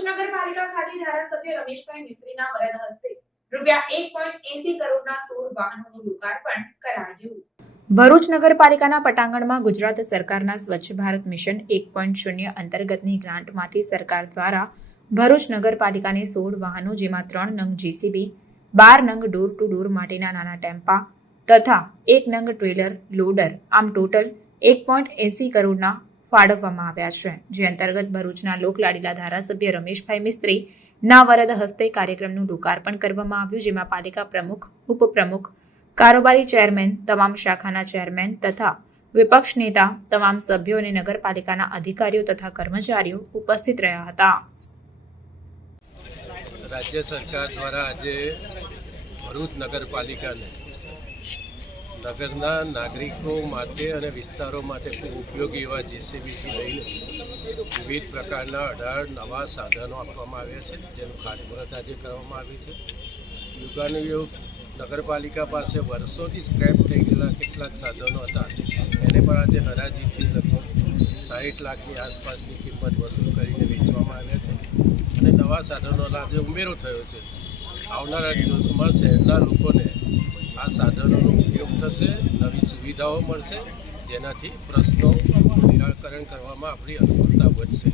નગરપાલિકા ખાતે ધારાસભ્ય રમેશભાઈ મિસ્ત્રીના વરદ હસ્તે સોળ ભરૂચ નગરપાલિકાના પટાંગણમાં ગુજરાત સરકારના સ્વચ્છ ભારત મિશન એક પોઈન્ટ શૂન્ય અંતર્ગતની ગ્રાન્ટમાંથી સરકાર દ્વારા ભરૂચ નગરપાલિકાને સોળ વાહનો, જેમાં ત્રણ નંગ જીસીબી બાર નંગ ડોર ટુ ડોર માટેના નાના ટેમ્પા તથા એક નંગ ટ્રેલર લોડર આમ ટોટલ એક પોઈન્ટ એસી કરોડના ફાળવવામાં આવ્યા છે. જે અંતર્ગત ભરૂચના લોકલાડીલા ધારાસભ્ય રમેશભાઈ મિસ્ત્રી ના વરદ હસ્તે કાર્યક્રમનું લોકાર્પણ કરવામાં આવ્યું, જેમાં પાલિકા પ્રમુખ, ઉપપ્રમુખ, કારોબારી ચેરમેન, તમામ શાખાના ચેરમેન તથા વિપક્ષ નેતા, તમામ સભ્યો અને નગરપાલિકાના અધિકારીઓ તથા કર્મચારીઓ ઉપસ્થિત રહ્યા હતા. રાજ્ય સરકાર દ્વારા આજે ભરૂચ નગરપાલિકાને નગરના નાગરિકો માટે અને વિસ્તારો માટે ખૂબ ઉપયોગી એવા જેસીબીથી લઈને વિવિધ પ્રકારના અઢાર નવા સાધનો આપવામાં આવ્યા છે, જેનું ખાતમુહૂર્ત આજે કરવામાં આવ્યું છે. યુગાનુયુગ નગરપાલિકા પાસે વર્ષોથી સ્ક્રેપ થઈ ગયેલા કેટલાક સાધનો હતા. એને પણ આજે હરાજીથી લગભગ સાઠ લાખની આસપાસની કિંમત વસૂલ કરીને વેચવામાં આવ્યા છે. અને નવા સાધનોનો આજે ઉમેરો થયો છે. આવનારા દિવસોમાં શહેરના લોકોને આ ઉપયોગ થશે નવી સુવિધાઓ મળશે જેનાથી પ્રશ્નો નિરાકરણ કરવામાં આપણી અનુકૂળતા વધશે.